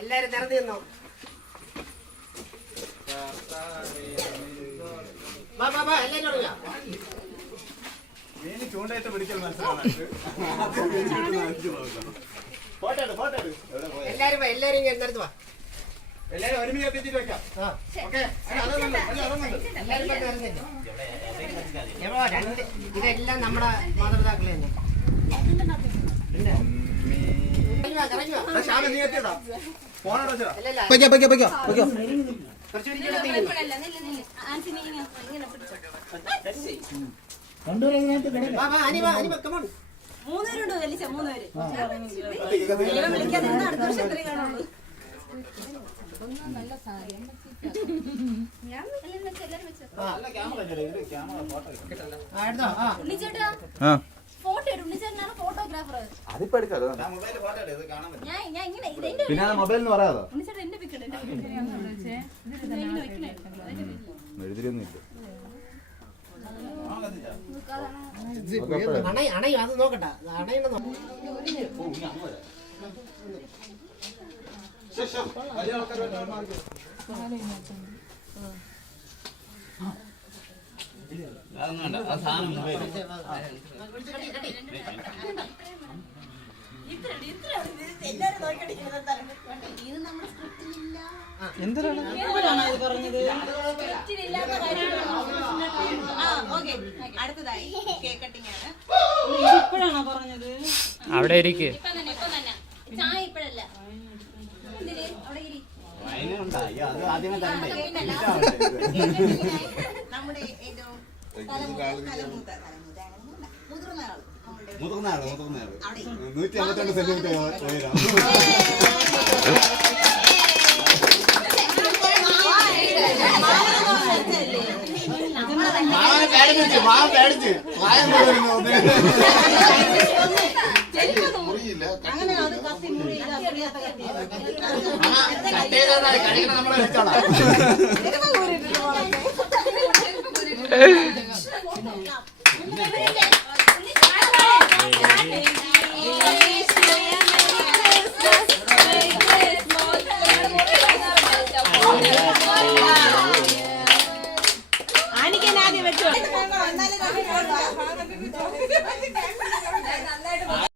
എല്ലാരും നിറഞ്ഞു നിന്നോ. എല്ലാരും ചൂണ്ടായിട്ട് പിടിക്കൽ മനസ്സിലാണ്. എല്ലാരും എടുത്തു വാ. എല്ലാരും ഒരുമിച്ച് എത്തിച്ചിട്ട് വെക്കാം. ഇതെല്ലാം നമ്മുടെ മാതാപിതാക്കളെ തന്നെ. മൂന്നുപേരുണ്ടോ വലിച്ച? മൂന്നുപേര് വിളിക്കാതിരുന്ന അടുത്ത വർഷം എത്രയും കാണുള്ളൂ. ഫോട്ടോ ഉണ്ണിച്ചേട്ടനാണ് ഫോട്ടോഗ്രാഫർ. പിന്നെ മൊബൈൽ എന്ന് പറയാതോ ഉണ്ണിച്ചേട്ടൻ എന്റെ പിക്കട് അണയും അത് നോക്കട്ടെ. അണയുന്ന അടുത്തതായി കേക്ക് കട്ടിംഗ് ആണ്. ഇപ്പോഴാണോ പറഞ്ഞത്? അവിടെ ഇരിക്ക്. ചായ ഇപ്പഴല്ല. നമ്മുടെ ഏറ്റവും മുതിർന്ന ആള് 152 സെന്റിമീറ്റർ ഉയരം. പേടിച്ച് നമ്മളെ